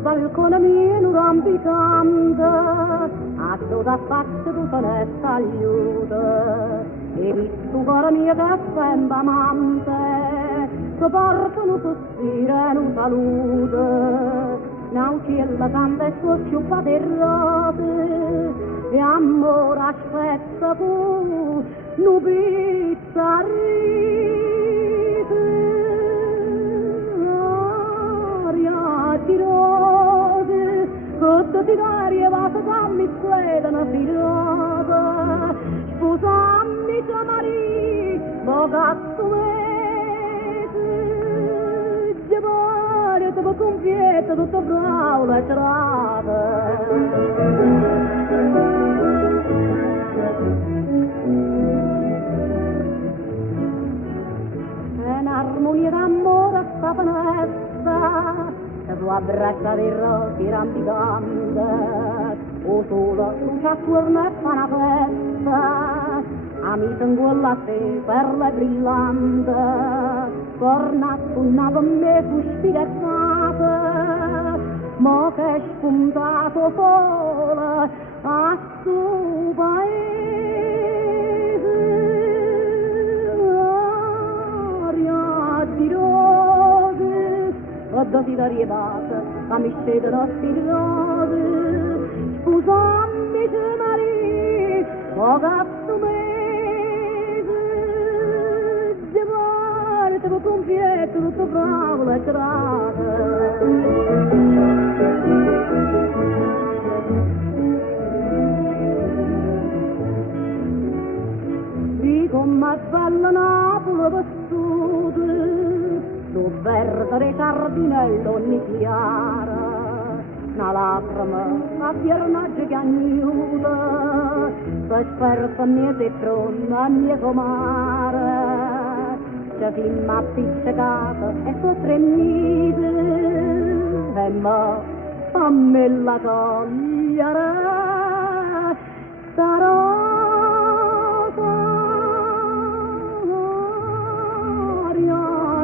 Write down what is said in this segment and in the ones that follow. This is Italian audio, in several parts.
balcone mio rampicante, a dove faccio tutta le stagliute, e visto cuore mio che è sempre amante, che porta un sospiro e un salute, un'aucella canta e sua sciupata e rose, e amore aspetta tu, nu pizza di rose, sotto di varie vase dammi sedano filata, sposami già Maria, mo cazzo mese, giovane te confietta tutta brava e trata. È un'armonia d'amore sta finestra, la tua abbraccia dei rossi rampicante, o solo luce attorno e fa una festa, amica in quella te perle brillante, torna a con me sospira e fate, mo che è spuntato sole a suo paese, aria di rose, da si arrivata, a mi scedono spirose, scusami c'è Maria, o cazzo mese, giovane te lo confietto, tutto bravo e trata. Dico ma bella Napoli vestute, lo verde dei sardinello ogni chiara, una lacrima a piernaggio che agnuda, se spersa mia se pronta a mia comare, c'è fin appiccicata e so tremite, e mo a me la cogliere, sarò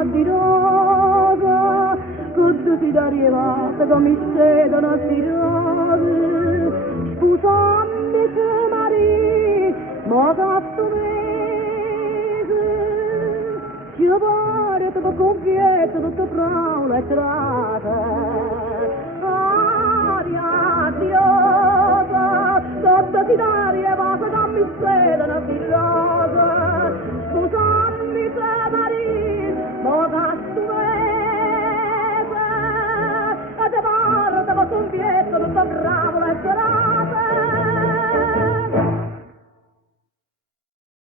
di rosa, con si arrivata che mi scedono sti rose, scusami se Maria, ma cazzo mese, ci pare tutto confietto, tutto bravo e trata, aria di rosa, con si arrivata che mi scedono sti rose.